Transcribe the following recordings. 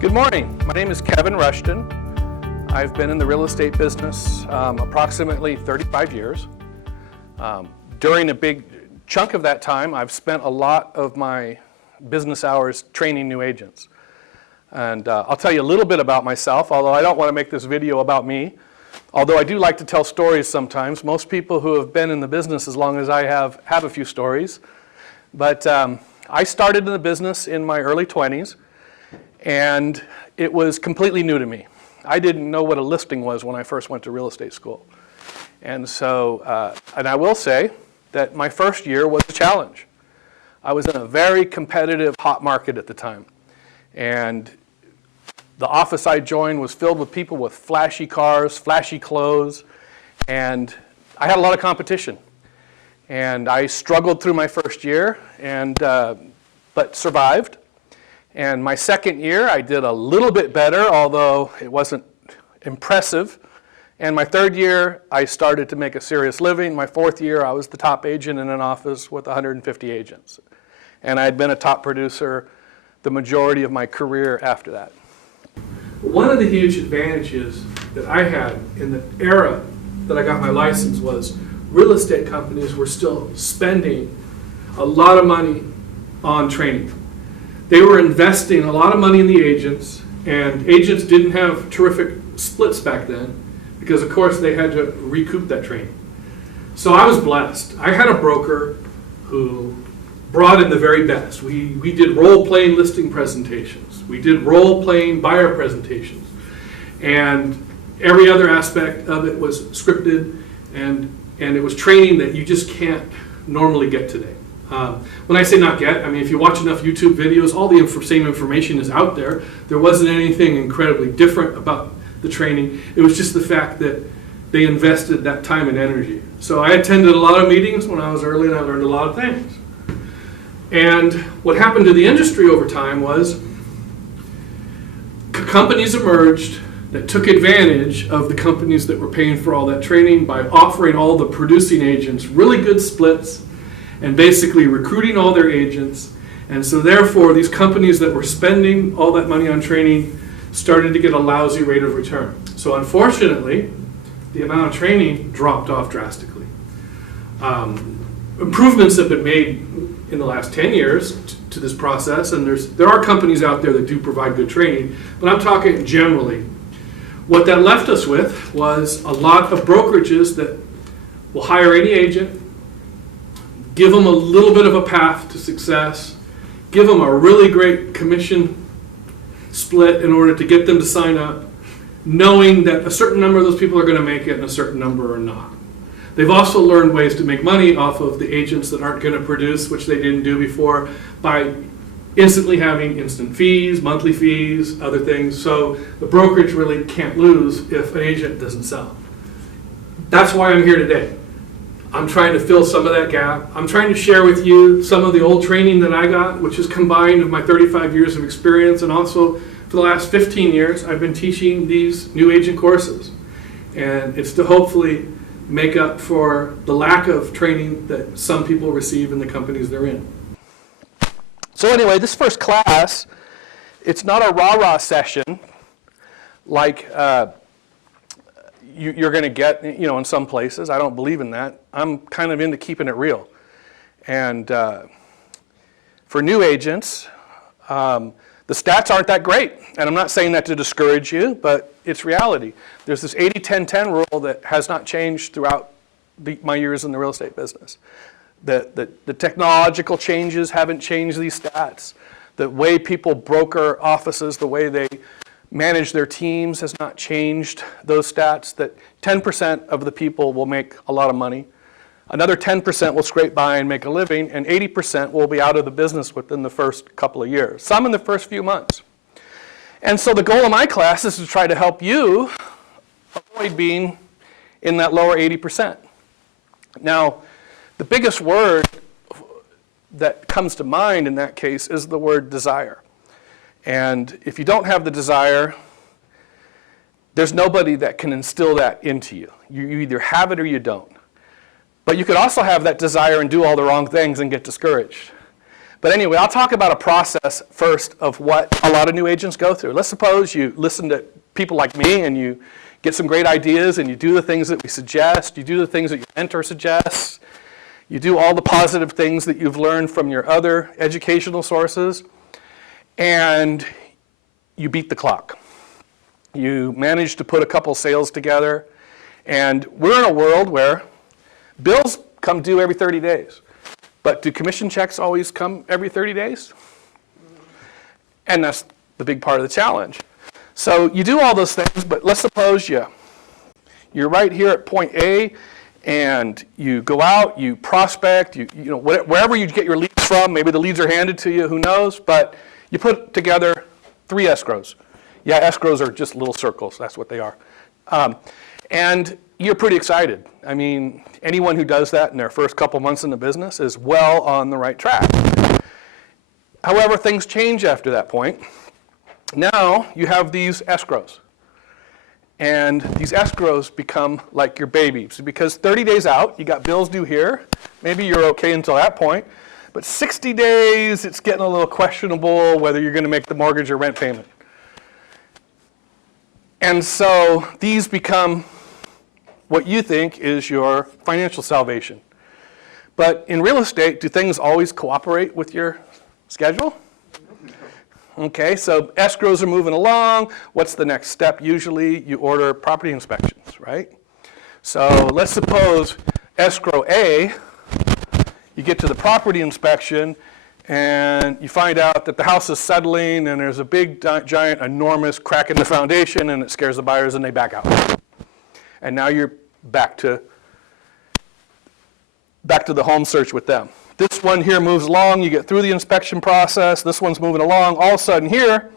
Good morning. My name is Kevin Rushton. I've been in the real estate business approximately 35 years. During a big chunk of that time, I've spent a lot of my business hours training new agents. And I'll tell you a little bit about myself, although I don't want to make this video about me. Although I do like to tell stories sometimes. Most people who have been in the business as long as I have a few stories. But I started in the business in my early 20s. And it was completely new to me. I didn't know what a listing was when I first went to real estate school. And so, and I will say that my first year was a challenge. I was in a very competitive, hot market at the time. And the office I joined was filled with people with flashy cars, flashy clothes, and I had a lot of competition. And I struggled through my first year, but survived. And my second year, I did a little bit better, although it wasn't impressive. And my third year, I started to make a serious living. My fourth year, I was the top agent in an office with 150 agents. And I had been a top producer the majority of my career after that. One of the huge advantages that I had in the era that I got my license was real estate companies were still spending a lot of money on training. They were investing a lot of money in the agents, and agents didn't have terrific splits back then because, of course, they had to recoup that training. So I was blessed. I had a broker who brought in the very best. We did role-playing listing presentations. We did role-playing buyer presentations. And every other aspect of it was scripted, and it was training that you just can't normally get today. When I say not get, I mean if you watch enough YouTube videos, all the same information is out there. There wasn't anything incredibly different about the training. It was just the fact that they invested that time and energy. So I attended a lot of meetings when I was early, and I learned a lot of things. And what happened to the industry over time was companies emerged that took advantage of the companies that were paying for all that training by offering all the producing agents really good splits and basically recruiting all their agents. And so therefore, these companies that were spending all that money on training started to get a lousy rate of return. So unfortunately, the amount of training dropped off drastically. Improvements have been made in the last 10 years to this process, and there are companies out there that do provide good training, but I'm talking generally. What that left us with was a lot of brokerages that will hire any agent, give them a little bit of a path to success, give them a really great commission split in order to get them to sign up, knowing that a certain number of those people are going to make it and a certain number are not. They've also learned ways to make money off of the agents that aren't going to produce, which they didn't do before, by instantly having instant fees, monthly fees, other things. So the brokerage really can't lose if an agent doesn't sell. That's why I'm here today. I'm trying to fill some of that gap. I'm trying to share with you some of the old training that I got, which is combined of my 35 years of experience, and also for the last 15 years, I've been teaching these new agent courses. And it's to hopefully make up for the lack of training that some people receive in the companies they're in. So anyway, this first class, it's not a rah-rah session like you're going to get, in some places. I don't believe in that. I'm kind of into keeping it real. And for new agents, the stats aren't that great. And I'm not saying that to discourage you, but it's reality. There's this 80-10-10 rule that has not changed throughout my years in the real estate business. The technological changes haven't changed these stats. The way people broker offices, the way they manage their teams has not changed those stats, that 10% of the people will make a lot of money. Another 10% will scrape by and make a living, and 80% will be out of the business within the first couple of years, some in the first few months. And so the goal of my class is to try to help you avoid being in that lower 80%. Now, the biggest word that comes to mind in that case is the word desire. And if you don't have the desire, there's nobody that can instill that into you. You either have it or you don't. But you could also have that desire and do all the wrong things and get discouraged. But anyway, I'll talk about a process first of what a lot of new agents go through. Let's suppose you listen to people like me and you get some great ideas and you do the things that we suggest, you do the things that your mentor suggests, you do all the positive things that you've learned from your other educational sources, and you beat the clock. You manage to put a couple sales together, and we're in a world where bills come due every 30 days. But do commission checks always come every 30 days? And that's the big part of the challenge. So you do all those things, but let's suppose you're right here at point A, and you go out, you prospect, wherever you get your leads from, maybe the leads are handed to you, who knows, but you put together 3 escrows. Yeah, escrows are just little circles, that's what they are. And you're pretty excited. I mean, anyone who does that in their first couple months in the business is well on the right track. However, things change after that point. Now you have these escrows. And these escrows become like your babies, because 30 days out, you got bills due here. Maybe you're okay until that point. But 60 days, it's getting a little questionable whether you're going to make the mortgage or rent payment. And so these become what you think is your financial salvation. But in real estate, do things always cooperate with your schedule? Okay, so escrows are moving along. What's the next step? Usually you order property inspections, right? So let's suppose escrow A, you get to the property inspection and you find out that the house is settling and there's a big, giant, enormous crack in the foundation and it scares the buyers and they back out. And now you're back to the home search with them. This one here moves along, you get through the inspection process, this one's moving along, all of a sudden here,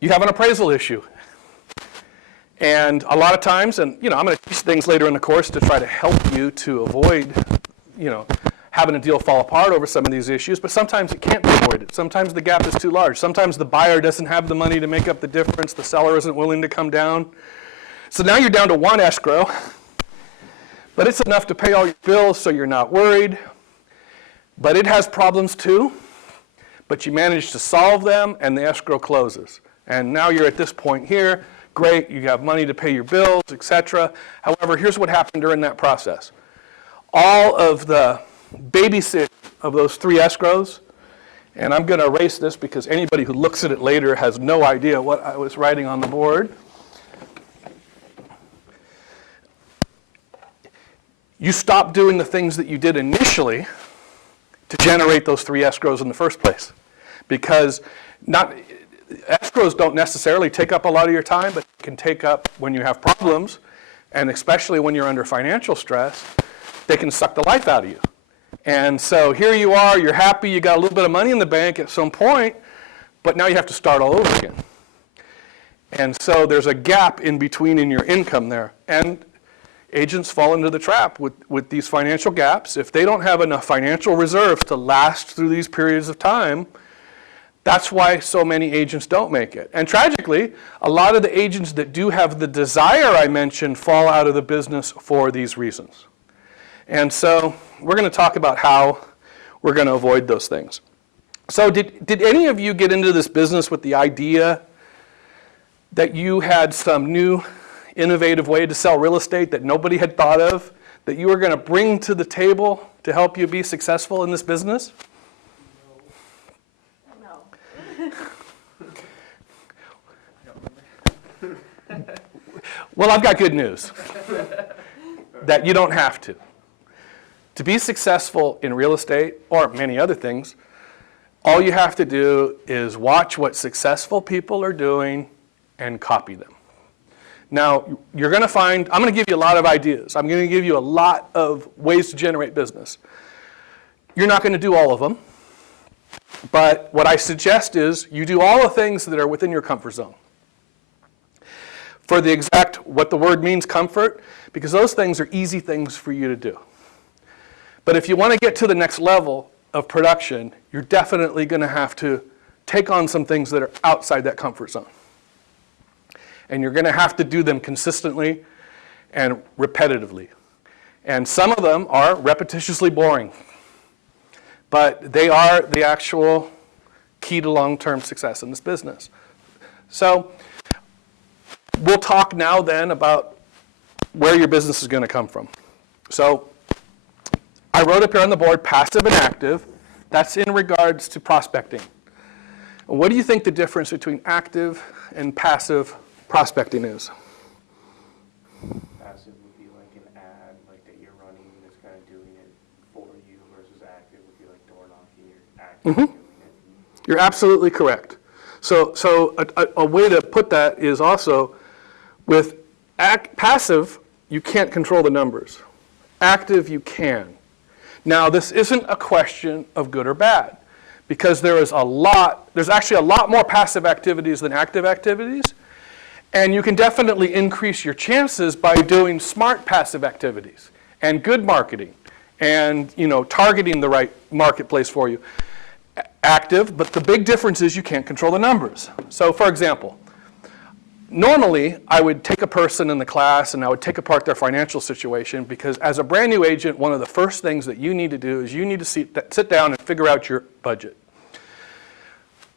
you have an appraisal issue. And a lot of times, and I'm going to teach things later in the course to try to help you to avoid, having a deal fall apart over some of these issues, but sometimes it can't be avoided. Sometimes the gap is too large. Sometimes the buyer doesn't have the money to make up the difference, the seller isn't willing to come down. So now you're down to 1 escrow. But it's enough to pay all your bills, so you're not worried. But it has problems too. But you manage to solve them, and the escrow closes. And now you're at this point here. Great, you have money to pay your bills, etc. However, here's what happened during that process. All of the babysitting of those 3 escrows, and I'm going to erase this because anybody who looks at it later has no idea what I was writing on the board. You stop doing the things that you did initially to generate those 3 escrows in the first place. Because escrows don't necessarily take up a lot of your time, but can take up when you have problems, and especially when you're under financial stress, they can suck the life out of you. And so here you are, you're happy, you got a little bit of money in the bank at some point, but now you have to start all over again. And so there's a gap in between in your income there. And agents fall into the trap with these financial gaps. If they don't have enough financial reserves to last through these periods of time, that's why so many agents don't make it. And tragically, a lot of the agents that do have the desire I mentioned fall out of the business for these reasons. And so we're going to talk about how we're going to avoid those things. So did any of you get into this business with the idea that you had some new innovative way to sell real estate that nobody had thought of, that you were going to bring to the table to help you be successful in this business? No. Well, I've got good news. That you don't have to. To be successful in real estate, or many other things, all you have to do is watch what successful people are doing and copy them. Now, you're going to find, I'm going to give you a lot of ideas. I'm going to give you a lot of ways to generate business. You're not going to do all of them. But what I suggest is you do all the things that are within your comfort zone. For the exact, what the word means, comfort, because those things are easy things for you to do. But if you want to get to the next level of production, you're definitely going to have to take on some things that are outside that comfort zone. And you're going to have to do them consistently and repetitively. And some of them are repetitiously boring. but they are the actual key to long-term success in this business. So we'll talk now then about where your business is going to come from. So I wrote up here on the board passive and active. That's in regards to prospecting. What do you think the difference between active and passive prospecting is? Passive would be like an ad, like that you're running that's kind of doing it for you, versus active would be like door knocking, you're actively doing it. You're absolutely correct. So a way to put that is also with passive, you can't control the numbers. Active, you can. Now, this isn't a question of good or bad, because there's actually a lot more passive activities than active activities, and you can definitely increase your chances by doing smart passive activities and good marketing and targeting the right marketplace for you. Active, but the big difference is you can't control the numbers. So for example, normally I would take a person in the class and I would take apart their financial situation, because as a brand new agent, one of the first things that you need to do is you need to sit down and figure out your budget.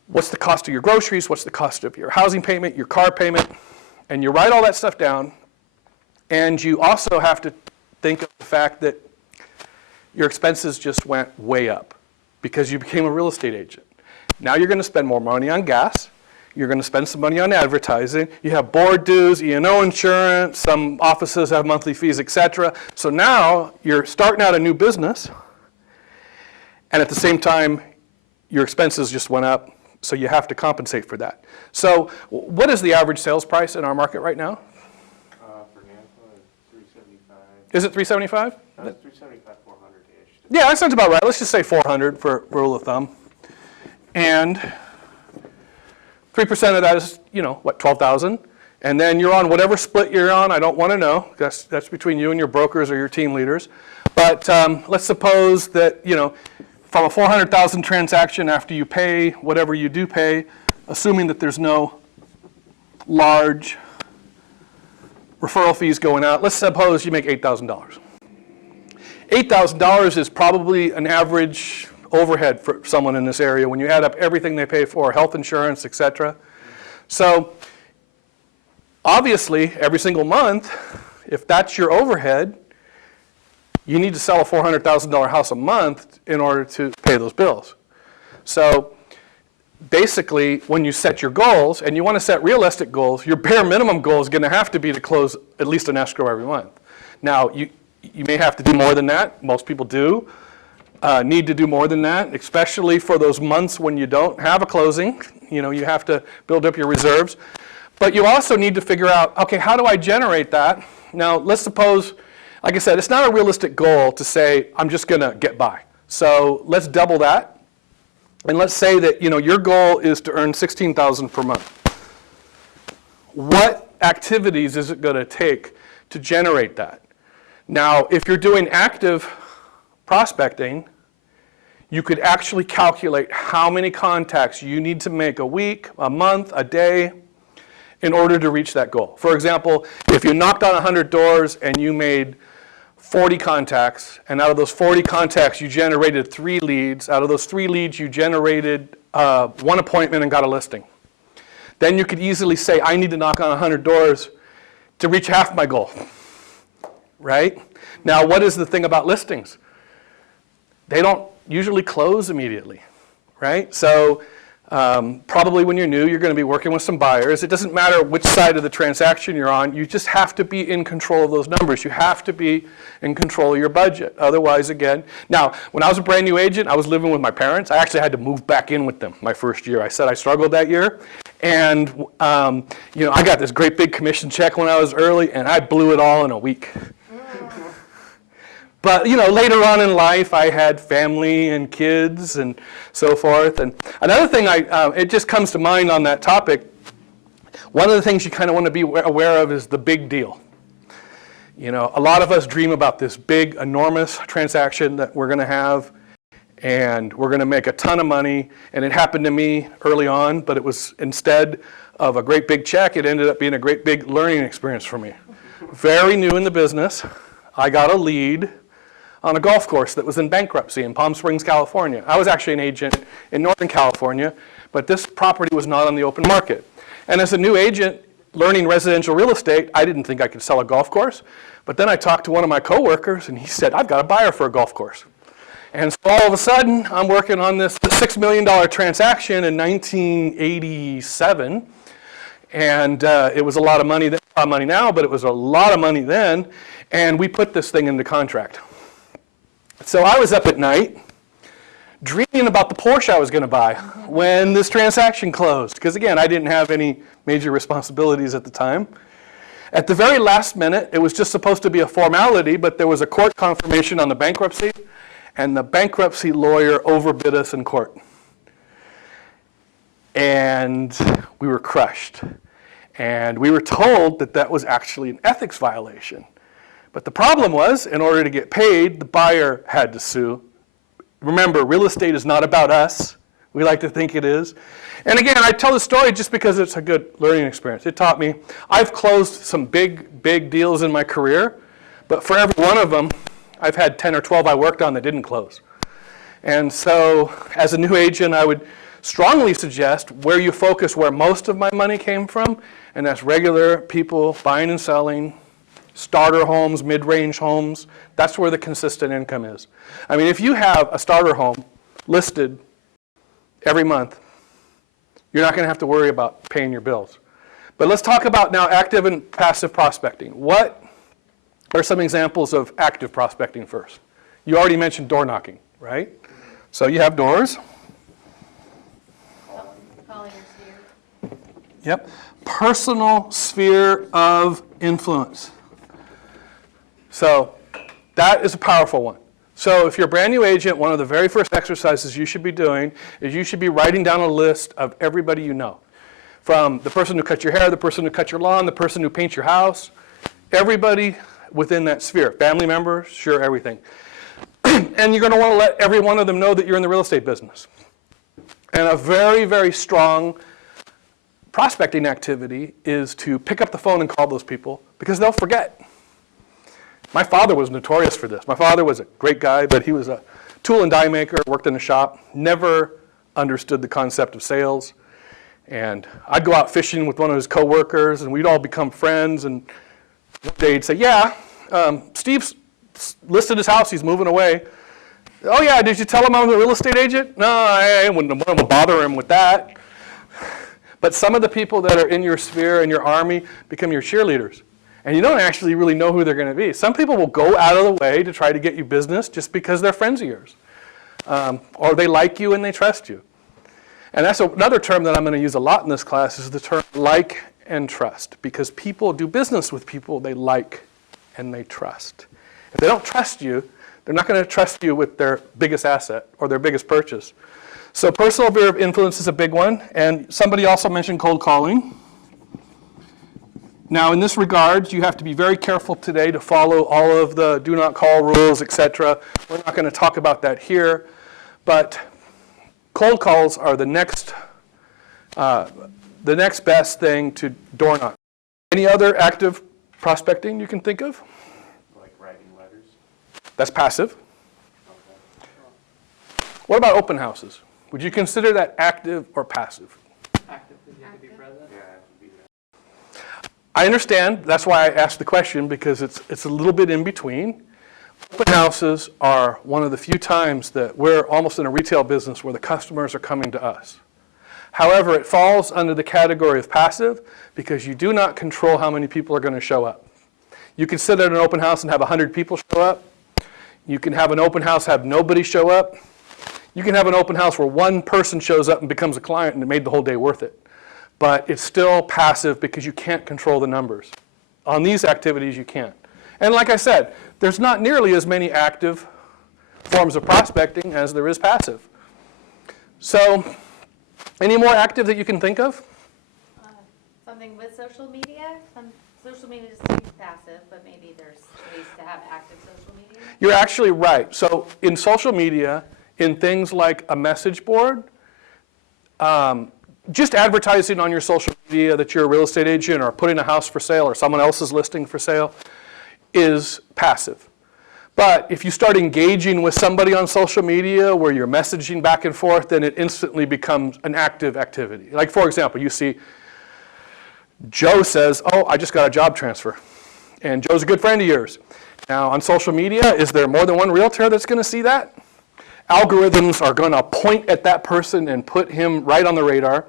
What's the cost of your groceries? What's the cost of your housing payment, your car payment? And you write all that stuff down, and you also have to think of the fact that your expenses just went way up because you became a real estate agent. Now you're going to spend more money on gas. You're going to spend some money on advertising. You have board dues, E&O insurance, some offices have monthly fees, etc. So now you're starting out a new business, and at the same time, your expenses just went up, so you have to compensate for that. So what is the average sales price in our market right now? For Nampa, it's $375. Is it $375? That's $375, $400-ish. Yeah, that sounds about right. Let's just say $400 for rule of thumb. And 3% of that is, what, $12,000? And then you're on whatever split you're on. I don't want to know. That's between you and your brokers or your team leaders. But let's suppose that, from a $400,000 transaction, after you pay whatever you do pay, assuming that there's no large referral fees going out, let's suppose you make $8,000. $8,000 is probably an average overhead for someone in this area when you add up everything they pay for, health insurance, etc. So obviously, every single month, if that's your overhead, you need to sell a $400,000 house a month in order to pay those bills. So basically, when you set your goals, and you want to set realistic goals, your bare minimum goal is going to have to be to close at least an escrow every month. Now, you may have to do more than that. Most people do need to do more than that, especially for those months when you don't have a closing. You have to build up your reserves. But you also need to figure out, okay, how do I generate that? Now, let's suppose, like I said, it's not a realistic goal to say, I'm just going to get by. So let's double that. And let's say that your goal is to earn $16,000 per month. What activities is it going to take to generate that? Now, if you're doing active prospecting, you could actually calculate how many contacts you need to make a week, a month, a day, in order to reach that goal. For example, if you knocked on 100 doors and you made 40 contacts, and out of those 40 contacts you generated 3 leads, out of those 3 leads you generated 1 appointment and got a listing. Then you could easily say, I need to knock on 100 doors to reach half my goal, right? Now, what is the thing about listings? They don't usually close immediately, right? So probably when you're new, you're going to be working with some buyers. It doesn't matter which side of the transaction you're on. You just have to be in control of those numbers. You have to be in control of your budget. Otherwise, again, now, when I was a brand new agent, I was living with my parents. I actually had to move back in with them my first year. I said I struggled that year. And I got this great big commission check when I was early, and I blew it all in a week. But later on in life, I had family and kids and so forth. And another thing, it just comes to mind on that topic. One of the things you kind of want to be aware of is the big deal. A lot of us dream about this big, enormous transaction that we're going to have, and we're going to make a ton of money. And it happened to me early on, but it was instead of a great big check, it ended up being a great big learning experience for me. Very new in the business. I got a lead. on a golf course that was in bankruptcy in Palm Springs, California. I was actually an agent in Northern California, but this property was not on the open market. And as a new agent learning residential real estate, I didn't think I could sell a golf course. But then I talked to one of my coworkers, and he said, I've got a buyer for a golf course. And so all of a sudden, I'm working on this $6 million transaction in 1987. And it was a lot of money, now, but it was a lot of money then. And we put this thing into contract. So I was up at night dreaming about the Porsche I was going to buy when this transaction closed. Because again, I didn't have any major responsibilities at the time. At the very last minute, it was just supposed to be a formality, but there was a court confirmation on the bankruptcy, and the bankruptcy lawyer overbid us in court. And we were crushed. And we were told that that was actually an ethics violation. But the problem was, in order to get paid, the buyer had to sue. Remember, real estate is not about us. We like to think it is. And again, I tell the story just because it's a good learning experience. It taught me. I've closed some big deals in my career, but for every one of them, I've had 10 or 12 I worked on that didn't close. And so, as a new agent, I would strongly suggest where you focus where most of my money came from, and that's regular people buying and selling, starter homes, mid-range homes. That's where the consistent income is. I mean, if you have a starter home listed every month, you're not going to have to worry about paying your bills. But let's talk about now active and passive prospecting. What are some examples of active prospecting first? You already mentioned door knocking, right? So you have doors. Calling your sphere. Yep. Personal sphere of influence. So that is a powerful one. So if you're a brand new agent, one of the very first exercises you should be doing is you should be writing down a list of everybody you know. From the person who cut your hair, the person who cut your lawn, the person who paints your house, everybody within that sphere. Family members, sure, everything. And you're going to want to let every one of them know that you're in the real estate business. And a very, very strong prospecting activity is to pick up the phone and call those people because they'll forget. My father was notorious for this. My father was a great guy, but he was a tool and die maker, worked in a shop, never understood the concept of sales. And I'd go out fishing with one of his coworkers, and we'd all become friends. And one day he'd say, yeah, Steve's listed his house, he's moving away. Oh yeah, did you tell him I'm a real estate agent? No, I wouldn't bother him with that. But some of the people that are in your sphere and your army become your cheerleaders. And you don't actually really know who they're going to be. Some people will go out of the way to try to get you business just because they're friends of yours. Or they like you and they trust you. And that's another term that I'm going to use a lot in this class is the term like and trust. Because people do business with people they like and they trust. If they don't trust you, they're not going to trust you with their biggest asset or their biggest purchase. So personal sphere of influence is a big one. And somebody also mentioned cold calling. Now, in this regard, you have to be very careful today to follow all of the do not call rules, etc. We're not going to talk about that here, but cold calls are the next best thing to door knock. Any other active prospecting you can think of? Like writing letters? That's passive. Okay. What about open houses? Would you consider that active or passive? Active, because you have to be present. Yeah, I have to be there. I understand. That's why I asked the question, because it's a little bit in between. Open houses are one of the few times that we're almost in a retail business where the customers are coming to us. However, it falls under the category of passive because you do not control how many people are going to show up. You can sit at an open house and have 100 people show up. You can have an open house have nobody show up. You can have an open house where one person shows up and becomes a client and it made the whole day worth it. But it's still passive because you can't control the numbers. On these activities, you can't. And like I said, there's not nearly as many active forms of prospecting as there is passive. So, any more active that you can think of? Something with social media. Social media just seems passive, but maybe there's ways to have active social media. You're actually right. So in social media, in things like a message board, just advertising on your social media that you're a real estate agent or putting a house for sale or someone else's listing for sale is passive. But if you start engaging with somebody on social media where you're messaging back and forth, then it instantly becomes an active activity. Like, for example, you see Joe says, oh, I just got a job transfer. And Joe's a good friend of yours. Now, on social media, is there more than one realtor that's going to see that? Algorithms are going to point at that person and put him right on the radar.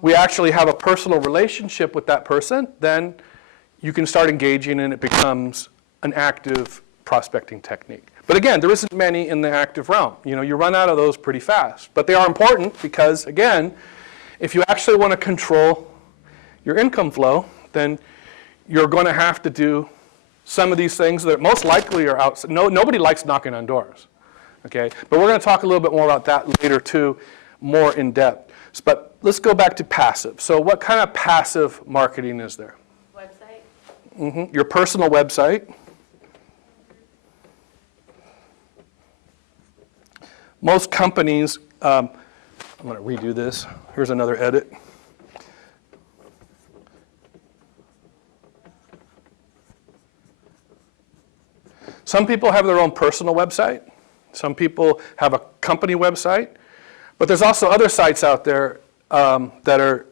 We actually have a personal relationship with that person, then you can start engaging and it becomes an active prospecting technique. But again, there isn't many in the active realm. You know, you run out of those pretty fast. But they are important because, again, if you actually want to control your income flow, then you're going to have to do some of these things that most likely are outside. Nobody likes knocking on doors. Okay? But we're going to talk a little bit more about that later too, more in depth. But let's go back to passive. So what kind of passive marketing is there? Website? Your personal website. Most companies, I'm going to redo this. Here's another edit. Some people have their own personal website. Some people have a company website. But there's also other sites out there that are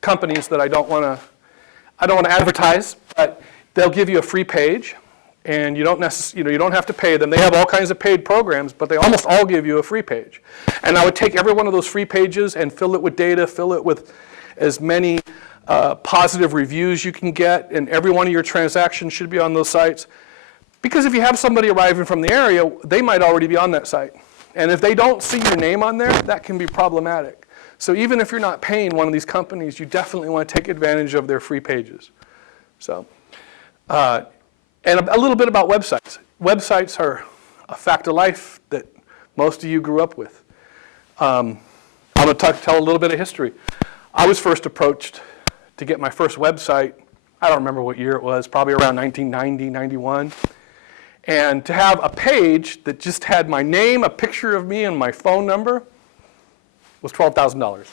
companies that I don't want to advertise, but they'll give you a free page, and you don't have to pay them. They have all kinds of paid programs, but they almost all give you a free page. And I would take every one of those free pages and fill it with data, fill it with as many positive reviews you can get, and every one of your transactions should be on those sites. Because if you have somebody arriving from the area, they might already be on that site. And if they don't see your name on there, that can be problematic. So even if you're not paying one of these companies, you definitely want to take advantage of their free pages. So, and a little bit about websites. Websites are a fact of life that most of you grew up with. I'm going to tell a little bit of history. I was first approached to get my first website. I don't remember what year it was, probably around 1990, 91. And to have a page that just had my name, a picture of me, and my phone number was $12,000.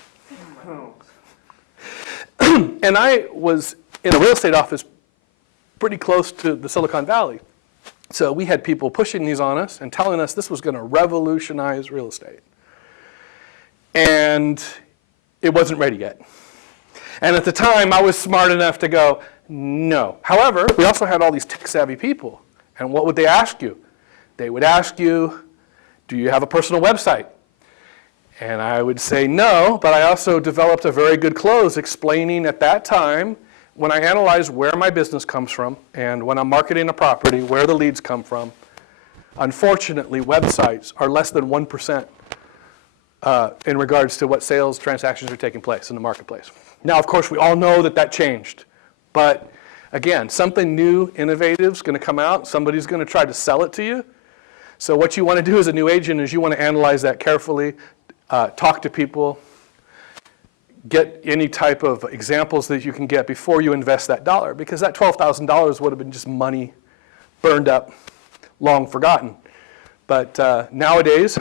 And I was in a real estate office pretty close to the Silicon Valley. So we had people pushing these on us and telling us this was going to revolutionize real estate. And it wasn't ready yet. And at the time, I was smart enough to go, no. However, we also had all these tech-savvy people. And what would they ask you? They would ask you, do you have a personal website? And I would say no, but I also developed a very good close explaining at that time, when I analyzed where my business comes from and when I'm marketing a property, where the leads come from. Unfortunately, websites are less than 1% in regards to what sales transactions are taking place in the marketplace. Now, of course, we all know that changed. But again, something new, innovative is going to come out. Somebody's going to try to sell it to you. So what you want to do as a new agent is you want to analyze that carefully, talk to people, get any type of examples that you can get before you invest that dollar. Because that $12,000 would have been just money burned up, long forgotten. But nowadays,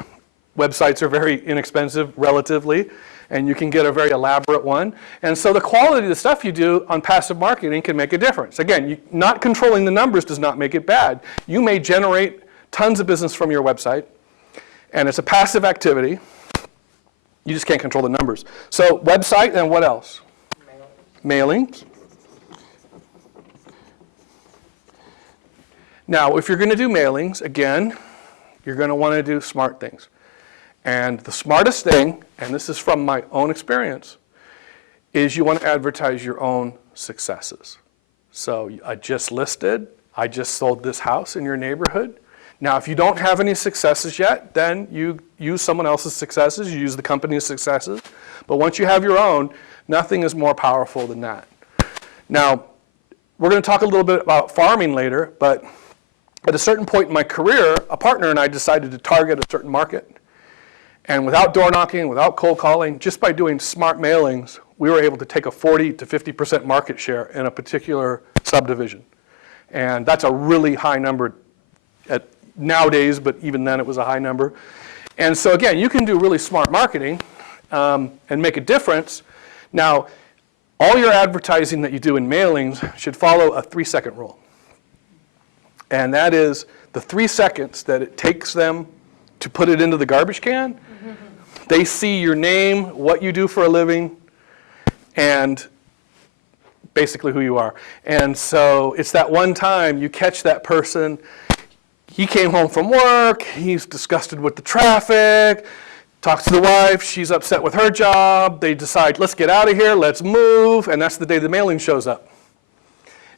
websites are very inexpensive relatively, and you can get a very elaborate one. And so the quality of the stuff you do on passive marketing can make a difference. Again, not controlling the numbers does not make it bad. You may generate tons of business from your website, and it's a passive activity. You just can't control the numbers. So website, and what else? Mailings. Now, if you're going to do mailings, again, you're going to want to do smart things. And the smartest thing, and this is from my own experience, is you want to advertise your own successes. So I just listed, I just sold this house in your neighborhood. Now, if you don't have any successes yet, then you use someone else's successes, you use the company's successes. But once you have your own, nothing is more powerful than that. Now, we're going to talk a little bit about farming later, but at a certain point in my career, a partner and I decided to target a certain market. And without door knocking, without cold calling, just by doing smart mailings, we were able to take a 40 to 50% market share in a particular subdivision. And that's a really high number nowadays, but even then it was a high number. And so again, you can do really smart marketing and make a difference. Now, all your advertising that you do in mailings should follow a 3-second rule. And that is, the 3 seconds that it takes them to put it into the garbage can, they see your name, what you do for a living, and basically who you are. And so it's that one time you catch that person, he came home from work, he's disgusted with the traffic, talks to the wife, she's upset with her job, they decide, let's get out of here, let's move, and that's the day the mailing shows up.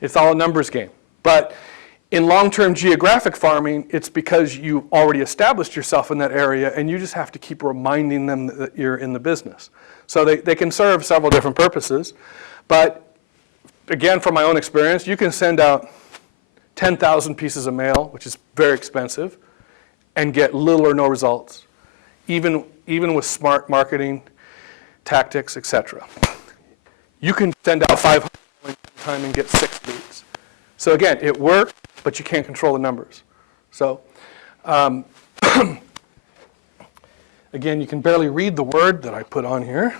It's all a numbers game. But in long-term geographic farming, it's because you already established yourself in that area and you just have to keep reminding them that you're in the business. So they can serve several different purposes. But again, from my own experience, you can send out 10,000 pieces of mail, which is very expensive, and get little or no results, even with smart marketing tactics, etc. You can send out 500 at a time and get 6 leads. So again, it works, but you can't control the numbers. So again, you can barely read the word that I put on here.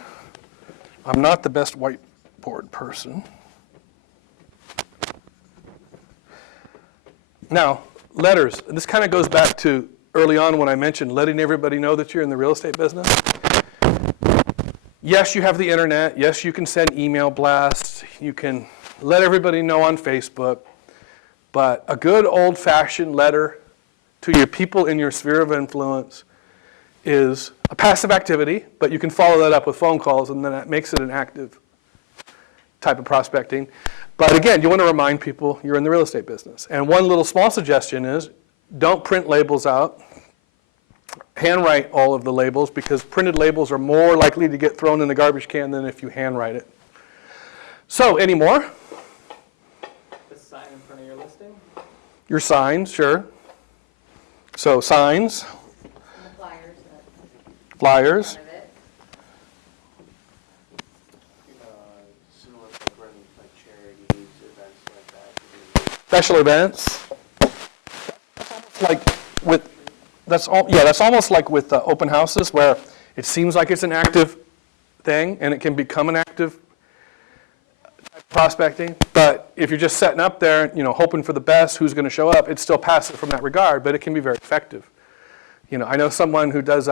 I'm not the best whiteboard person. Now, letters. And this kind of goes back to early on when I mentioned letting everybody know that you're in the real estate business. Yes, you have the internet. Yes, you can send email blasts. You can let everybody know on Facebook. But a good old-fashioned letter to your people in your sphere of influence is a passive activity, but you can follow that up with phone calls, and then that makes it an active type of prospecting. But again, you want to remind people you're in the real estate business. And one little small suggestion is don't print labels out. Handwrite all of the labels, because printed labels are more likely to get thrown in the garbage can than if you handwrite it. So, any more? The sign in front of your listing? Your signs, sure. So signs, And the flyers that flyers. front of it. Similar to like running like charities, events like that. Special events. That's almost like with open houses, where it seems like it's an active thing and it can become an active type of prospecting. But if you're just setting up there, hoping for the best, who's going to show up, it's still passive from that regard, but it can be very effective. I know someone who does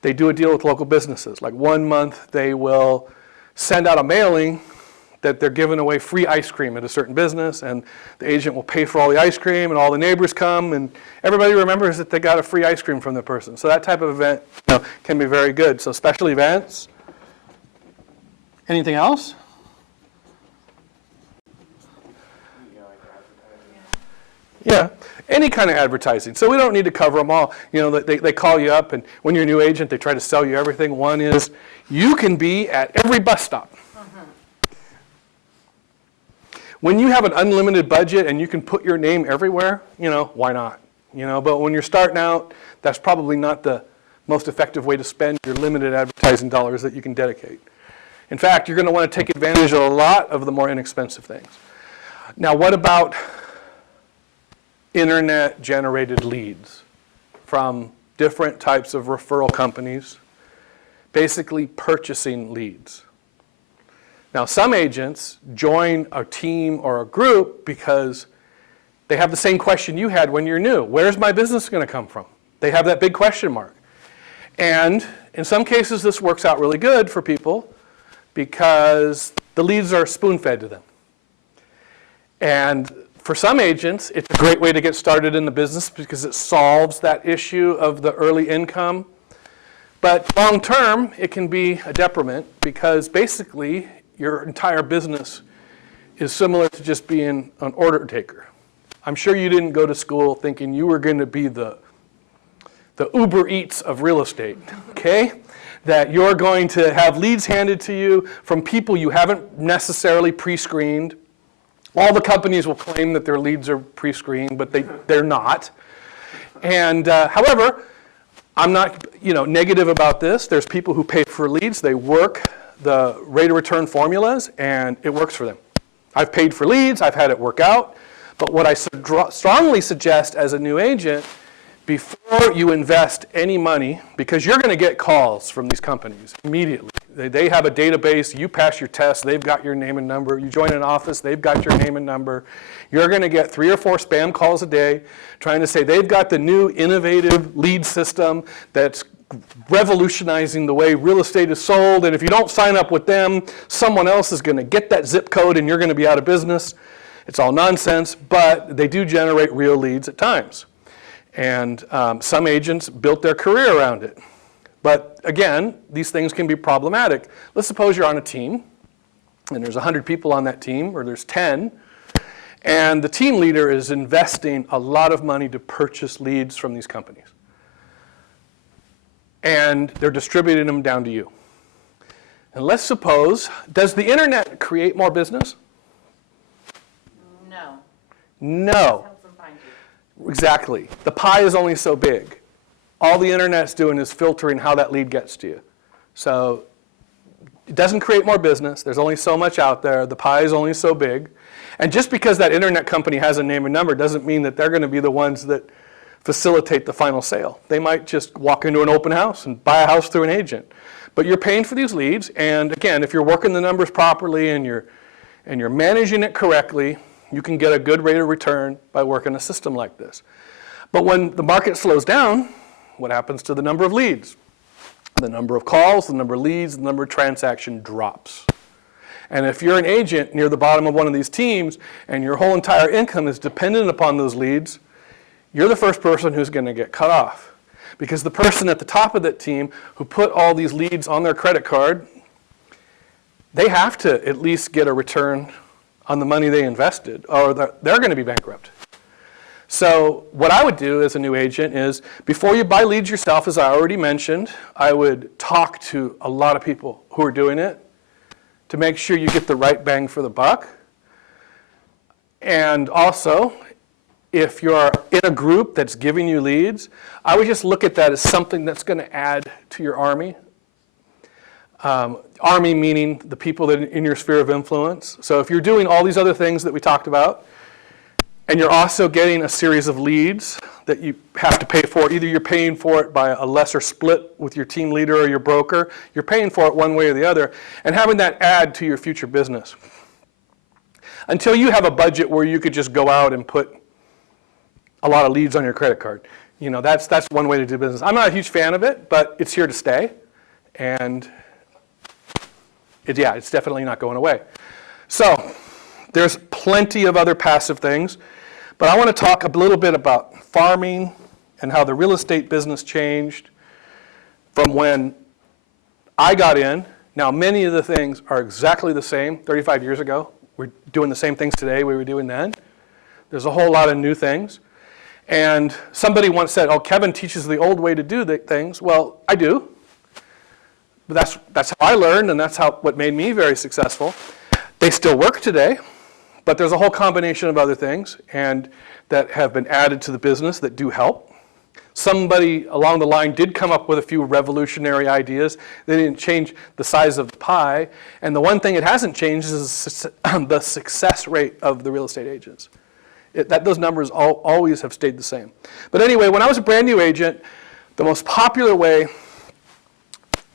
they do a deal with local businesses. Like 1 month they will send out a mailing that they're giving away free ice cream at a certain business, and the agent will pay for all the ice cream, and all the neighbors come, and everybody remembers that they got a free ice cream from the person. So that type of event can be very good. So special events. Anything else? Yeah, any kind of advertising. So we don't need to cover them all. They call you up, and when you're a new agent, they try to sell you everything. One is you can be at every bus stop. When you have an unlimited budget and you can put your name everywhere, why not? But when you're starting out, that's probably not the most effective way to spend your limited advertising dollars that you can dedicate. In fact, you're going to want to take advantage of a lot of the more inexpensive things. Now, what about internet-generated leads from different types of referral companies, basically purchasing leads? Now, some agents join a team or a group because they have the same question you had when you're new. Where's my business going to come from? They have that big question mark. And in some cases, this works out really good for people because the leads are spoon-fed to them. And for some agents, it's a great way to get started in the business because it solves that issue of the early income. But long term, it can be a detriment because basically your entire business is similar to just being an order taker. I'm sure you didn't go to school thinking you were going to be the Uber Eats of real estate, okay? That you're going to have leads handed to you from people you haven't necessarily pre-screened. All the companies will claim that their leads are pre-screened, but they're not. And however, I'm not negative about this. There's people who pay for leads. They work the rate of return formulas, and it works for them. I've paid for leads. I've had it work out. But what I strongly suggest as a new agent, before you invest any money, because you're going to get calls from these companies immediately. They have a database, you pass your test, they've got your name and number. You join an office, they've got your name and number. You're going to get 3 or 4 spam calls a day trying to say they've got the new innovative lead system that's revolutionizing the way real estate is sold, and if you don't sign up with them, someone else is going to get that zip code and you're going to be out of business. It's all nonsense, but they do generate real leads at times. And some agents built their career around it. But again, these things can be problematic. Let's suppose you're on a team, and there's 100 people on that team, or there's 10, and the team leader is investing a lot of money to purchase leads from these companies. And they're distributing them down to you. And let's suppose, does the internet create more business? No. No. Helps them find you. Exactly. The pie is only so big. All the internet's doing is filtering how that lead gets to you. So it doesn't create more business. There's only so much out there. The pie is only so big. And just because that internet company has a name and number doesn't mean that they're going to be the ones that facilitate the final sale. They might just walk into an open house and buy a house through an agent. But you're paying for these leads, and again, if you're working the numbers properly and you're managing it correctly, you can get a good rate of return by working a system like this. But when the market slows down, what happens to the number of leads? The number of calls, the number of leads, the number of transactions drops. And if you're an agent near the bottom of one of these teams and your whole entire income is dependent upon those leads, you're the first person who's going to get cut off. Because the person at the top of that team who put all these leads on their credit card, they have to at least get a return on the money they invested, or they're going to be bankrupt. So what I would do as a new agent is, before you buy leads yourself, as I already mentioned, I would talk to a lot of people who are doing it to make sure you get the right bang for the buck. And also, if you're in a group that's giving you leads, I would just look at that as something that's going to add to your army. Army meaning the people that are in your sphere of influence. So if you're doing all these other things that we talked about, and you're also getting a series of leads that you have to pay for, either you're paying for it by a lesser split with your team leader or your broker, you're paying for it one way or the other, and having that add to your future business. Until you have a budget where you could just go out and put a lot of leads on your credit card. You know, that's one way to do business. I'm not a huge fan of it, but it's here to stay. And it's definitely not going away. So there's plenty of other passive things, but I want to talk a little bit about farming and how the real estate business changed from when I got in. Now, many of the things are exactly the same 35 years ago. We're doing the same things today we were doing then. There's a whole lot of new things. And somebody once said, oh, Kevin teaches the old way to do things. Well, I do. But that's how I learned, and that's what made me very successful. They still work today, but there's a whole combination of other things and that have been added to the business that do help. Somebody along the line did come up with a few revolutionary ideas. They didn't change the size of the pie. And the one thing it hasn't changed is the success rate of the real estate agents. Those numbers always have stayed the same. But anyway, when I was a brand new agent, the most popular way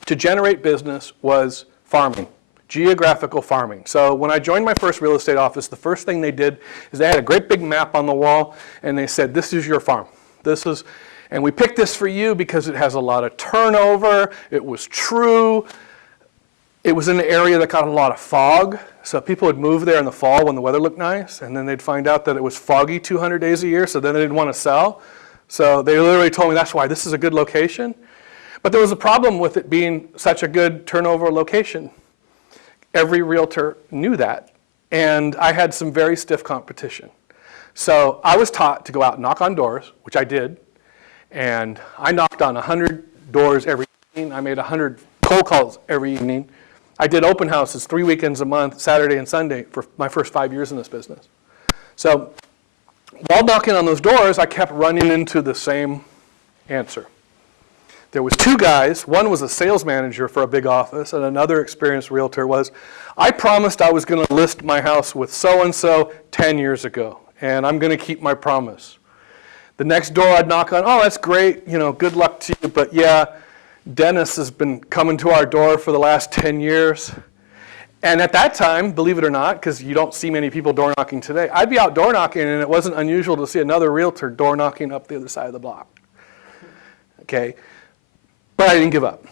to generate business was farming, geographical farming. So when I joined my first real estate office, the first thing they did is they had a great big map on the wall, and they said, this is your farm. And we picked this for you because it has a lot of turnover. It was true. It was in an area that got a lot of fog. So people would move there in the fall when the weather looked nice, and then they'd find out that it was foggy 200 days a year, so then they didn't want to sell. So they literally told me that's why this is a good location. But there was a problem with it being such a good turnover location. Every realtor knew that, and I had some very stiff competition. So I was taught to go out and knock on doors, which I did, and I knocked on 100 doors every evening. I made 100 cold calls every evening. I did open houses 3 weekends a month, Saturday and Sunday, for my first 5 years in this business. So while knocking on those doors, I kept running into the same answer. There was 2 guys. One was a sales manager for a big office, and another experienced realtor was, I promised I was going to list my house with so-and-so 10 years ago, and I'm going to keep my promise. The next door I'd knock on, oh, that's great, good luck to you, but yeah, Dennis has been coming to our door for the last 10 years. And at that time, believe it or not, because you don't see many people door knocking today, I'd be out door knocking and it wasn't unusual to see another realtor door knocking up the other side of the block. Okay? But I didn't give up.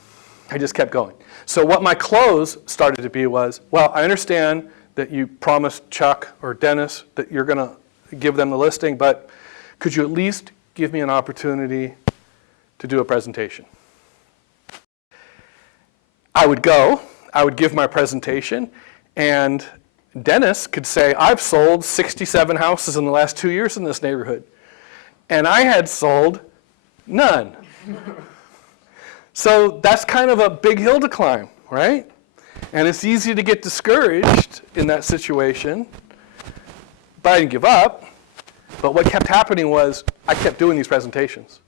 I just kept going. So what my close started to be was, well, I understand that you promised Chuck or Dennis that you're going to give them the listing, but could you at least give me an opportunity to do a presentation? I would go, I would give my presentation, and Dennis could say, I've sold 67 houses in the last 2 years in this neighborhood. And I had sold none. So that's kind of a big hill to climb, right? And it's easy to get discouraged in that situation, but I didn't give up. But what kept happening was I kept doing these presentations.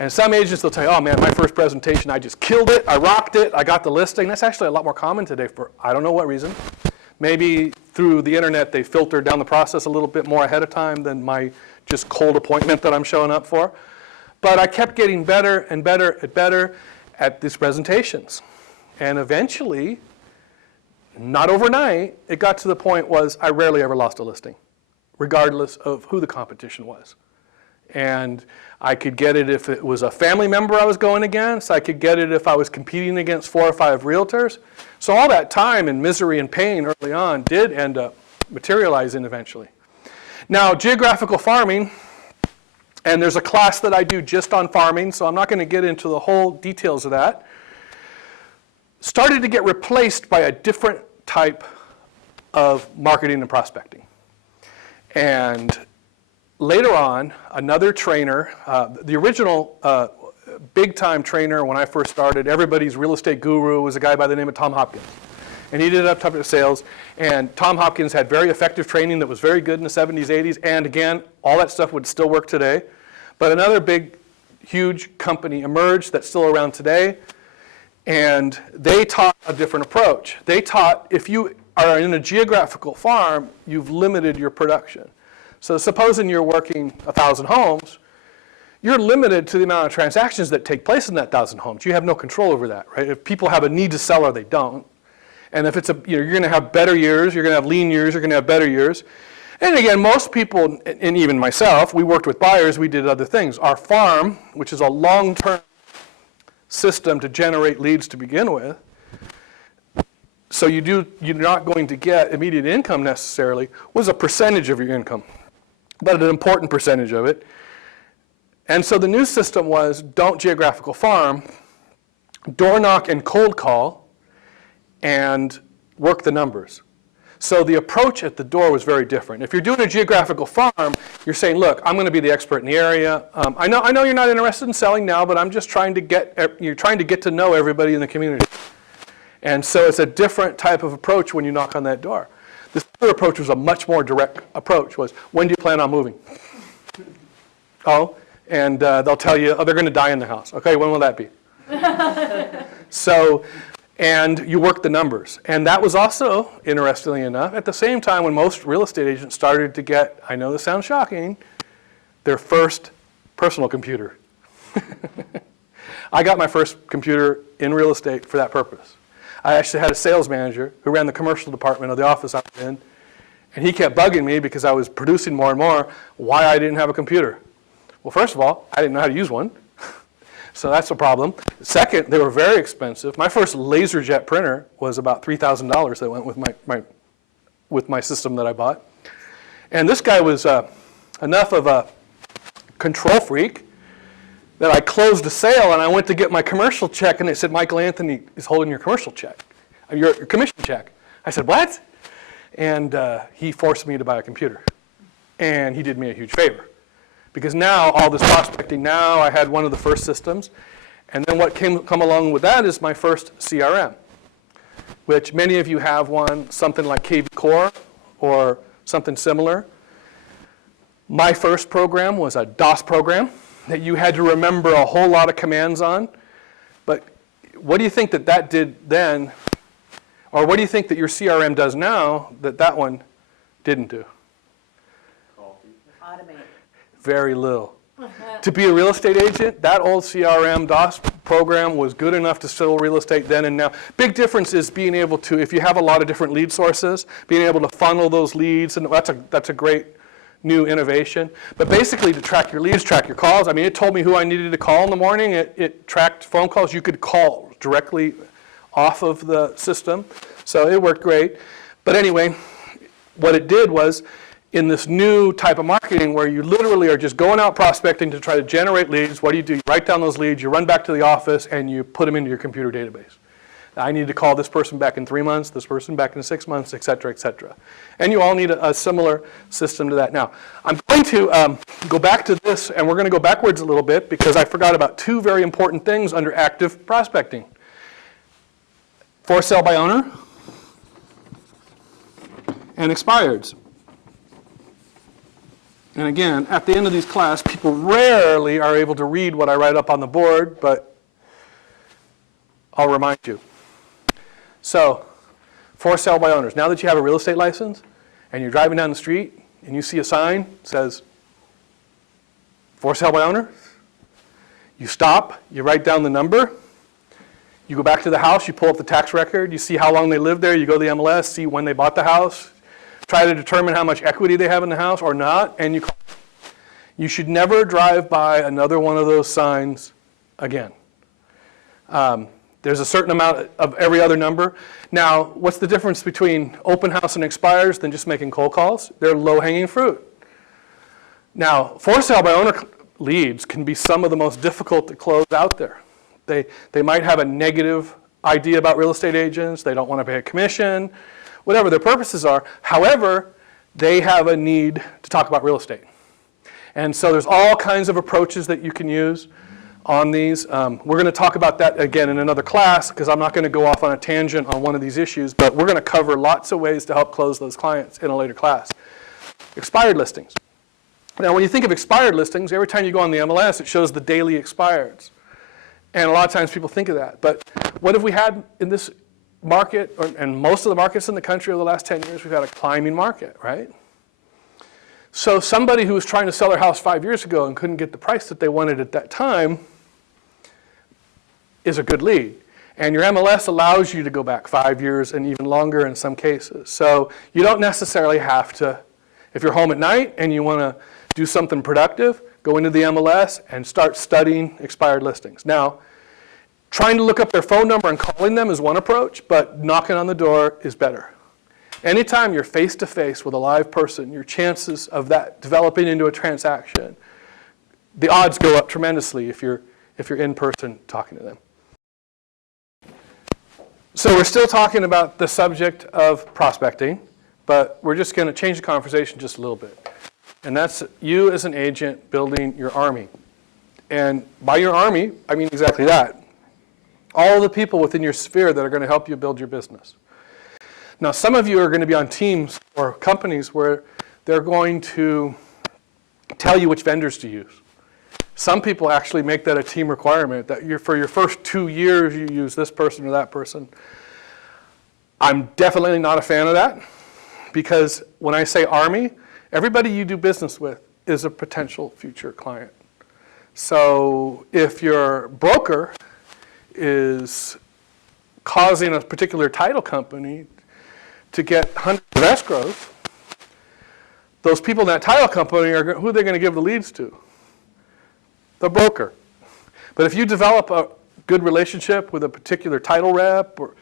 And some agents, they'll tell you, oh man, my first presentation, I just killed it, I rocked it, I got the listing. That's actually a lot more common today for I don't know what reason. Maybe through the internet they filtered down the process a little bit more ahead of time than my just cold appointment that I'm showing up for. But I kept getting better and better and better at these presentations. And eventually, not overnight, it got to the point was I rarely ever lost a listing, regardless of who the competition was. And I could get it if it was a family member I was going against. I could get it if I was competing against 4 or 5 realtors. So all that time and misery and pain early on did end up materializing eventually. Now, geographical farming, and there's a class that I do just on farming, so I'm not going to get into the whole details of that, started to get replaced by a different type of marketing and prospecting. And later on, another trainer, the original big-time trainer when I first started, everybody's real estate guru, was a guy by the name of Tom Hopkins. And he did up to sales. And Tom Hopkins had very effective training that was very good in the 70s, 80s. And again, all that stuff would still work today. But another big, huge company emerged that's still around today. And they taught a different approach. They taught if you are in a geographical farm, you've limited your production. So supposing you're working 1,000 homes, you're limited to the amount of transactions that take place in that 1,000 homes. You have no control over that, right? If people have a need to sell or they don't. And if it's you're going to have better years, you're going to have lean years, you're going to have better years. And again, most people, and even myself, we worked with buyers, we did other things. Our farm, which is a long-term system to generate leads to begin with, so you're not going to get immediate income necessarily, was a percentage of your income, but an important percentage of it. And so the new system was don't geographical farm, door knock and cold call, and work the numbers. So the approach at the door was very different. If you're doing a geographical farm, you're saying, look, I'm going to be the expert in the area. I know you're not interested in selling now, but I'm just trying to get to know everybody in the community. And so it's a different type of approach when you knock on that door. This other approach was a much more direct approach, was when do you plan on moving? Oh, and they'll tell you, oh, they're going to die in the house. Okay, when will that be? So, and you work the numbers. And that was also, interestingly enough, at the same time when most real estate agents started to get, I know this sounds shocking, their first personal computer. I got my first computer in real estate for that purpose. I actually had a sales manager who ran the commercial department of the office I was in, and he kept bugging me because I was producing more and more why I didn't have a computer. Well, first of all, I didn't know how to use one. So that's a problem. Second, they were very expensive. My first LaserJet printer was about $3,000 that went with my system that I bought. And this guy was enough of a control freak that I closed a sale and I went to get my commercial check and they said, Michael Anthony is holding your commercial check, your commission check. I said, what? And he forced me to buy a computer. And he did me a huge favor. Because now, all this prospecting, now I had one of the first systems. And then what come along with that is my first CRM, which many of you have one, something like KV Core or something similar. My first program was a DOS program that you had to remember a whole lot of commands on. But what do you think that did then, or what do you think that your CRM does now that that one didn't do? Automate. Very little. To be a real estate agent, that old CRM DOS program was good enough to sell real estate then and now. Big difference is being able to, if you have a lot of different lead sources, being able to funnel those leads, and that's a great new innovation. But basically to track your leads, track your calls. I mean, it told me who I needed to call in the morning. It tracked phone calls. You could call directly off of the system. So it worked great. But anyway, what it did was, in this new type of marketing where you literally are just going out prospecting to try to generate leads, what do? You write down those leads, you run back to the office, and you put them into your computer database. I need to call this person back in 3 months, this person back in 6 months, et cetera, et cetera. And you all need a similar system to that. Now, I'm going to go back to this, and we're going to go backwards a little bit because I forgot about two very important things under active prospecting. For sale by owner and expireds. And again, at the end of these class, people rarely are able to read what I write up on the board, but I'll remind you. So, for sale by owners. Now that you have a real estate license and you're driving down the street and you see a sign that says, for sale by owner, you stop, you write down the number, you go back to the house, you pull up the tax record, you see how long they lived there, you go to the MLS, see when they bought the house, try to determine how much equity they have in the house or not, and you call. You should never drive by another one of those signs again. There's a certain amount of every other number. Now, what's the difference between open house and expires than just making cold calls? They're low-hanging fruit. Now, for sale by owner leads can be some of the most difficult to close out there. They might have a negative idea about real estate agents. They don't want to pay a commission, whatever their purposes are. However, they have a need to talk about real estate. And so there's all kinds of approaches that you can use on these. We're going to talk about that again in another class because I'm not going to go off on a tangent on one of these issues, but we're going to cover lots of ways to help close those clients in a later class. Expired listings. Now, when you think of expired listings, every time you go on the MLS, it shows the daily expireds. And a lot of times people think of that. But what have we had in this market, and most of the markets in the country over the last 10 years, we've had a climbing market, right? So somebody who was trying to sell their house 5 years ago and couldn't get the price that they wanted at that time is a good lead. And your MLS allows you to go back 5 years and even longer in some cases. So you don't necessarily have to, if you're home at night and you want to do something productive, go into the MLS and start studying expired listings. Now, trying to look up their phone number and calling them is one approach, but knocking on the door is better. Anytime you're face-to-face with a live person, your chances of that developing into a transaction, the odds go up tremendously if you're in person talking to them. So we're still talking about the subject of prospecting, but we're just going to change the conversation just a little bit. And that's you as an agent building your army. And by your army, I mean exactly that. All the people within your sphere that are going to help you build your business. Now, some of you are going to be on teams or companies where they're going to tell you which vendors to use. Some people actually make that a team requirement, that for your first 2 years you use this person or that person. I'm definitely not a fan of that, because when I say army, everybody you do business with is a potential future client. So if your broker is causing a particular title company to get hundreds of escrows, those people in that title company, who are they going to give the leads to? The broker. But if you develop a good relationship with a particular title rep, or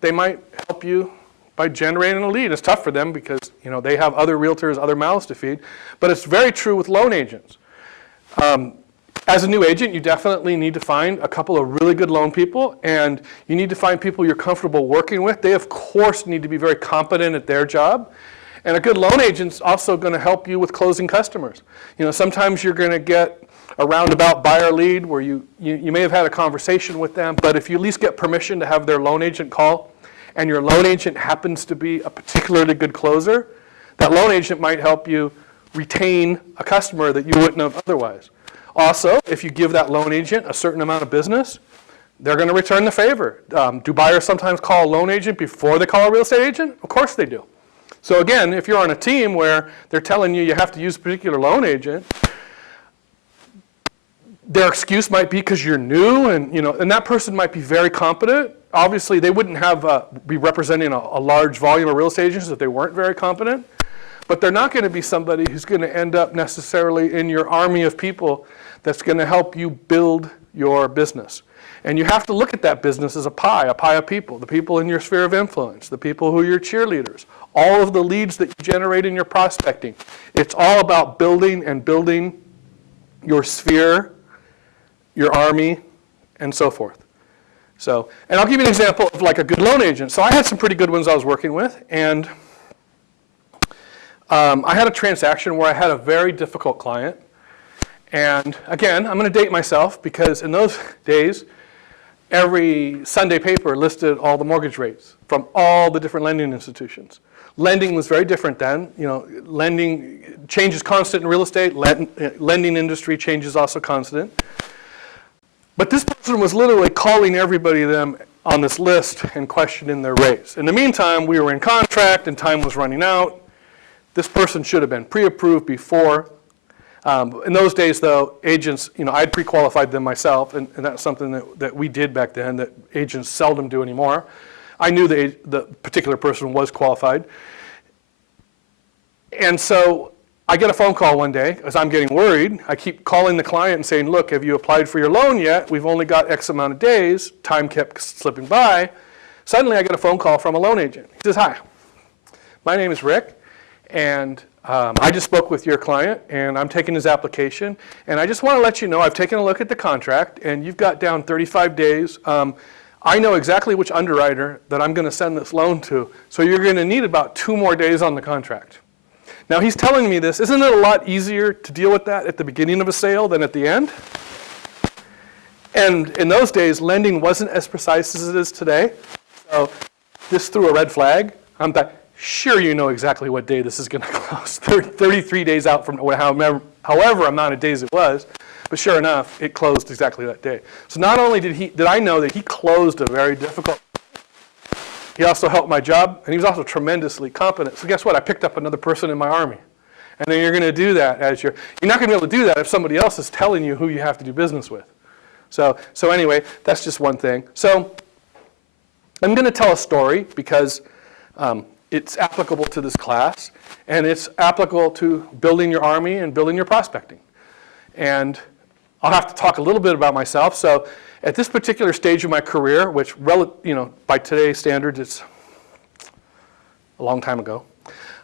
they might help you by generating a lead. It's tough for them because they have other realtors, other mouths to feed. But it's very true with loan agents. As a new agent, you definitely need to find a couple of really good loan people, and you need to find people you're comfortable working with. They, of course, need to be very competent at their job. And a good loan agent's also going to help you with closing customers. Sometimes you're going to get a roundabout buyer lead where you may have had a conversation with them, but if you at least get permission to have their loan agent call, and your loan agent happens to be a particularly good closer, that loan agent might help you retain a customer that you wouldn't have otherwise. Also, if you give that loan agent a certain amount of business, they're going to return the favor. Do buyers sometimes call a loan agent before they call a real estate agent? Of course they do. So again, if you're on a team where they're telling you have to use a particular loan agent, Their excuse might be because you're new, and that person might be very competent. Obviously, they wouldn't be representing a large volume of real estate agents if they weren't very competent. But they're not going to be somebody who's going to end up necessarily in your army of people that's going to help you build your business. And you have to look at that business as a pie of people, the people in your sphere of influence, the people who are your cheerleaders, all of the leads that you generate in your prospecting. It's all about building your sphere, your army, and so forth. So, and I'll give you an example of like a good loan agent. So I had some pretty good ones I was working with, and I had a transaction where I had a very difficult client. And again, I'm going to date myself because in those days, every Sunday paper listed all the mortgage rates from all the different lending institutions. Lending was very different then. Lending changes constant in real estate. Lending industry changes also constant. But this person was literally calling everybody them on this list and questioning their rates. In the meantime, we were in contract and time was running out. This person should have been pre-approved before. In those days, though, agents, I'd pre-qualified them myself, and that's something that we did back then that agents seldom do anymore. I knew the particular person was qualified. And so I get a phone call one day, as I'm getting worried. I keep calling the client and saying, look, have you applied for your loan yet? We've only got X amount of days. Time kept slipping by. Suddenly, I get a phone call from a loan agent. He says, hi, my name is Rick, and I just spoke with your client, and I'm taking his application. And I just want to let you know I've taken a look at the contract, and you've got down 35 days. I know exactly which underwriter that I'm going to send this loan to, so you're going to need about 2 more days on the contract. Now, he's telling me this. Isn't it a lot easier to deal with that at the beginning of a sale than at the end? And in those days, lending wasn't as precise as it is today. So this threw a red flag. I'm like, sure, you know exactly what day this is going to close. 33 days out from however amount of days it was. But sure enough, it closed exactly that day. So not only did I know that he closed a very difficult, he also helped my job, and he was also tremendously competent. So guess what? I picked up another person in my army. And then you're going to do that as you're not going to be able to do that if somebody else is telling you who you have to do business with. So anyway, that's just one thing. So I'm going to tell a story because it's applicable to this class, and it's applicable to building your army and building your prospecting. And I'll have to talk a little bit about myself. So at this particular stage of my career, which by today's standards, it's a long time ago,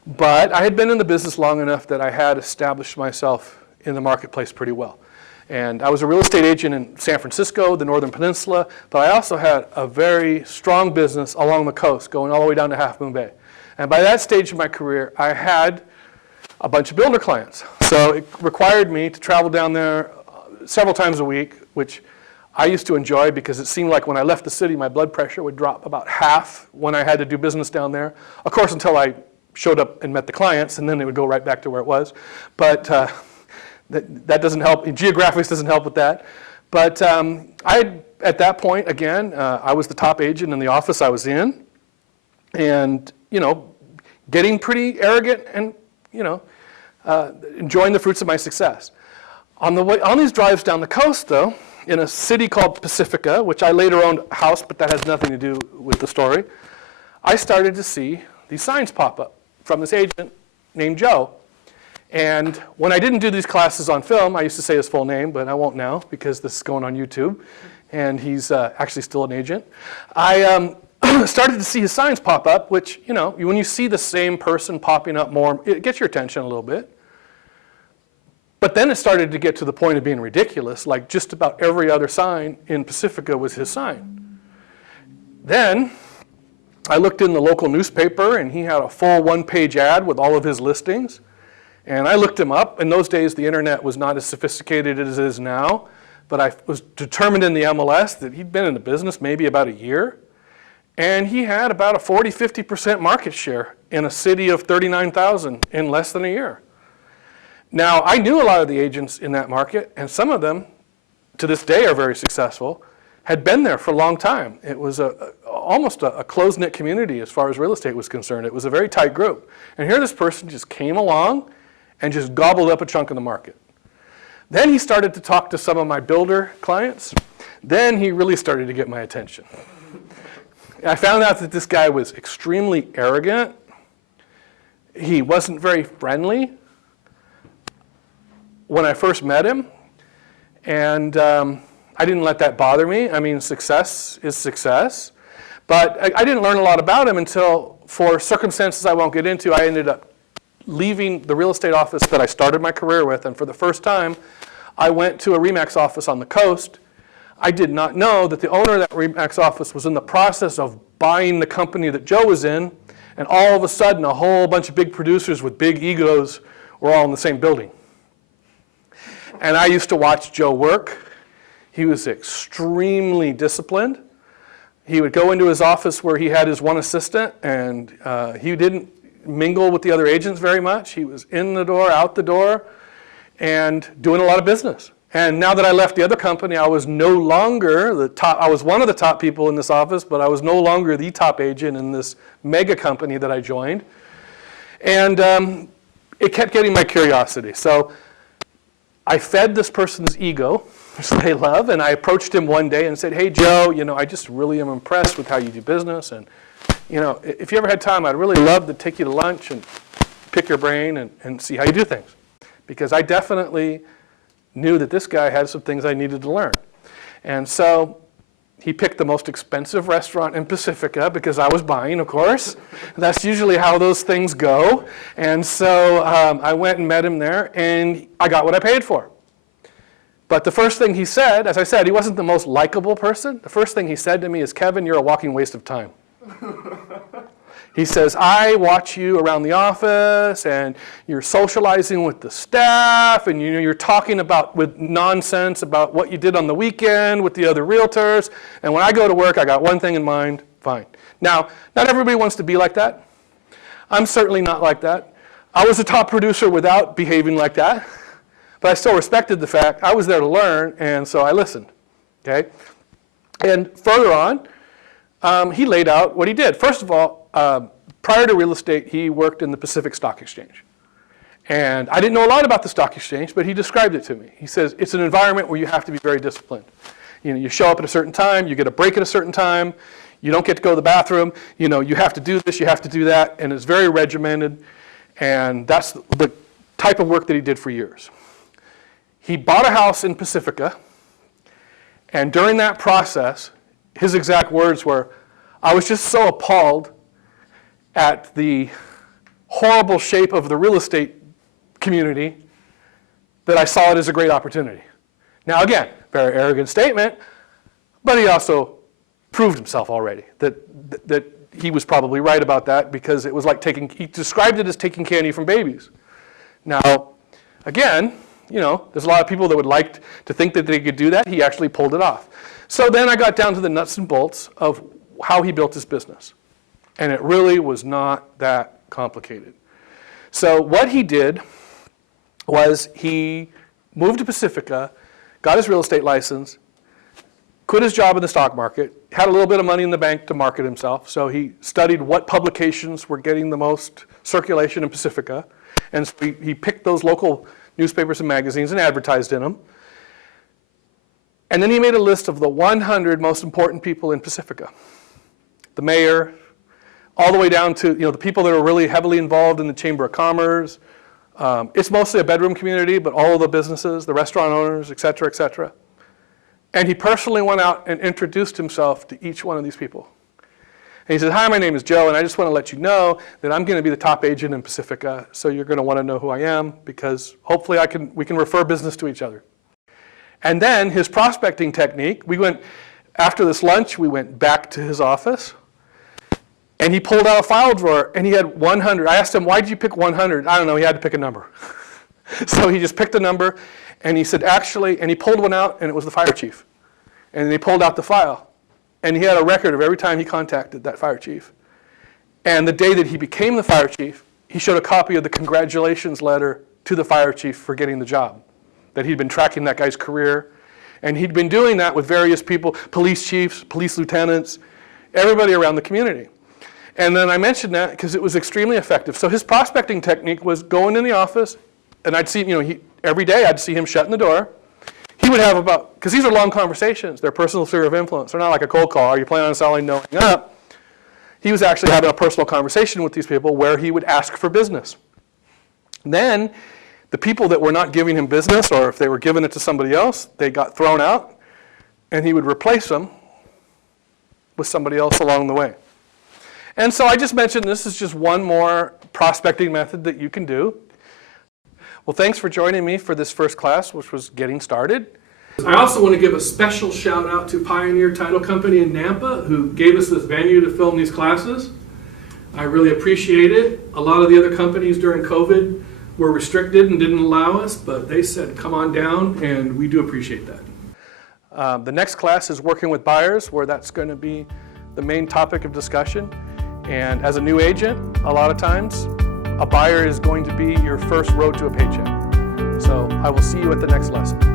but I had been in the business long enough that I had established myself in the marketplace pretty well. And I was a real estate agent in San Francisco, the Northern Peninsula, but I also had a very strong business along the coast, going all the way down to Half Moon Bay. And by that stage of my career, I had a bunch of builder clients. So it required me to travel down there several times a week, which I used to enjoy because it seemed like when I left the city, my blood pressure would drop about half when I had to do business down there. Of course, until I showed up and met the clients, and then they would go right back to where it was. But that doesn't help. Geographics doesn't help with that. But at that point, again, I was the top agent in the office I was in. And, getting pretty arrogant and, enjoying the fruits of my success. On these drives down the coast, though, in a city called Pacifica, which I later owned a house, but that has nothing to do with the story, I started to see these signs pop up from this agent named Joe. And when I didn't do these classes on film, I used to say his full name, but I won't now because this is going on YouTube, and he's actually still an agent. I started to see his signs pop up, which, when you see the same person popping up more, it gets your attention a little bit. But then it started to get to the point of being ridiculous, like just about every other sign in Pacifica was his sign. Then I looked in the local newspaper, and he had a full 1-page ad with all of his listings. And I looked him up. In those days, the internet was not as sophisticated as it is now, but I was determined in the MLS that he'd been in the business maybe about a year. And he had about a 40-50% market share in a city of 39,000 in less than a year. Now, I knew a lot of the agents in that market, and some of them, to this day, are very successful, had been there for a long time. It was almost a close-knit community as far as real estate was concerned. It was a very tight group. And here this person just came along and just gobbled up a chunk of the market. Then he started to talk to some of my builder clients. Then he really started to get my attention. I found out that this guy was extremely arrogant. He wasn't very friendly when I first met him. And I didn't let that bother me. I mean, success is success. But I didn't learn a lot about him until, for circumstances I won't get into, I ended up leaving the real estate office that I started my career with. And for the first time, I went to a RE/MAX office on the coast. I did not know that the owner of that RE/MAX office was in the process of buying the company that Joe was in. And all of a sudden, a whole bunch of big producers with big egos were all in the same building. And I used to watch Joe work. He was extremely disciplined. He would go into his office where he had his one assistant, and he didn't mingle with the other agents very much. He was in the door, out the door, and doing a lot of business. And now that I left the other company, I was no longer the top. I was one of the top people in this office, but I was no longer the top agent in this mega company that I joined. And it kept getting my curiosity. So I fed this person's ego, which they love, and I approached him one day and said, hey, Joe, I just really am impressed with how you do business. And, if you ever had time, I'd really love to take you to lunch and pick your brain and see how you do things. Because I definitely knew that this guy had some things I needed to learn. And so he picked the most expensive restaurant in Pacifica because I was buying, of course. That's usually how those things go. And so I went and met him there, and I got what I paid for. But the first thing he said, as I said, he wasn't the most likable person. The first thing he said to me is, Kevin, you're a walking waste of time. He says, I watch you around the office, and you're socializing with the staff, and you're talking with nonsense about what you did on the weekend with the other realtors. And when I go to work, I got one thing in mind, fine. Now, not everybody wants to be like that. I'm certainly not like that. I was a top producer without behaving like that, but I still respected the fact I was there to learn, and so I listened, okay? And further on, he laid out what he did. First of all, prior to real estate, he worked in the Pacific Stock Exchange. And I didn't know a lot about the stock exchange, but he described it to me. He says, it's an environment where you have to be very disciplined. You show up at a certain time, you get a break at a certain time, you don't get to go to the bathroom, you have to do this, you have to do that, and it's very regimented. And that's the type of work that he did for years. He bought a house in Pacifica, and during that process, his exact words were, I was just so appalled at the horrible shape of the real estate community that I saw it as a great opportunity. Now again, very arrogant statement, but he also proved himself already that he was probably right about that, because it was like he described it as taking candy from babies. Now, again, there's a lot of people that would like to think that they could do that. He actually pulled it off. So then I got down to the nuts and bolts of how he built his business. And it really was not that complicated. So what he did was he moved to Pacifica, got his real estate license, quit his job in the stock market, had a little bit of money in the bank to market himself. So he studied what publications were getting the most circulation in Pacifica. And so he picked those local newspapers and magazines and advertised in them. And then he made a list of the 100 most important people in Pacifica. The mayor, all the way down to the people that are really heavily involved in the Chamber of Commerce. It's mostly a bedroom community, but all of the businesses, the restaurant owners, et cetera, et cetera. And he personally went out and introduced himself to each one of these people. And he said, hi, my name is Joe, and I just want to let you know that I'm going to be the top agent in Pacifica, so you're going to want to know who I am, because hopefully we can refer business to each other. And then his prospecting technique, after this lunch, we went back to his office, and he pulled out a file drawer, and he had 100. I asked him, why did you pick 100? I don't know, he had to pick a number. So he just picked a number, and he said, actually, and he pulled one out, and it was the fire chief. And then he pulled out the file, and he had a record of every time he contacted that fire chief. And the day that he became the fire chief, he showed a copy of the congratulations letter to the fire chief for getting the job, that he'd been tracking that guy's career. And he'd been doing that with various people, police chiefs, police lieutenants, everybody around the community. And then I mentioned that because it was extremely effective. So his prospecting technique was going in the office, and I'd see, every day I'd see him shutting the door. He would have about, because these are long conversations, they're personal sphere of influence. They're not like a cold call. Are you planning on selling? No, hang up. He was actually having a personal conversation with these people where he would ask for business. Then the people that were not giving him business, or if they were giving it to somebody else, they got thrown out, and he would replace them with somebody else along the way. And so I just mentioned this is just one more prospecting method that you can do. Well, thanks for joining me for this first class, which was getting started. I also want to give a special shout out to Pioneer Title Company in Nampa, who gave us this venue to film these classes. I really appreciate it. A lot of the other companies during COVID were restricted and didn't allow us, but they said, come on down, and we do appreciate that. The next class is working with buyers, where that's going to be the main topic of discussion. And as a new agent, a lot of times, a buyer is going to be your first road to a paycheck. So I will see you at the next lesson.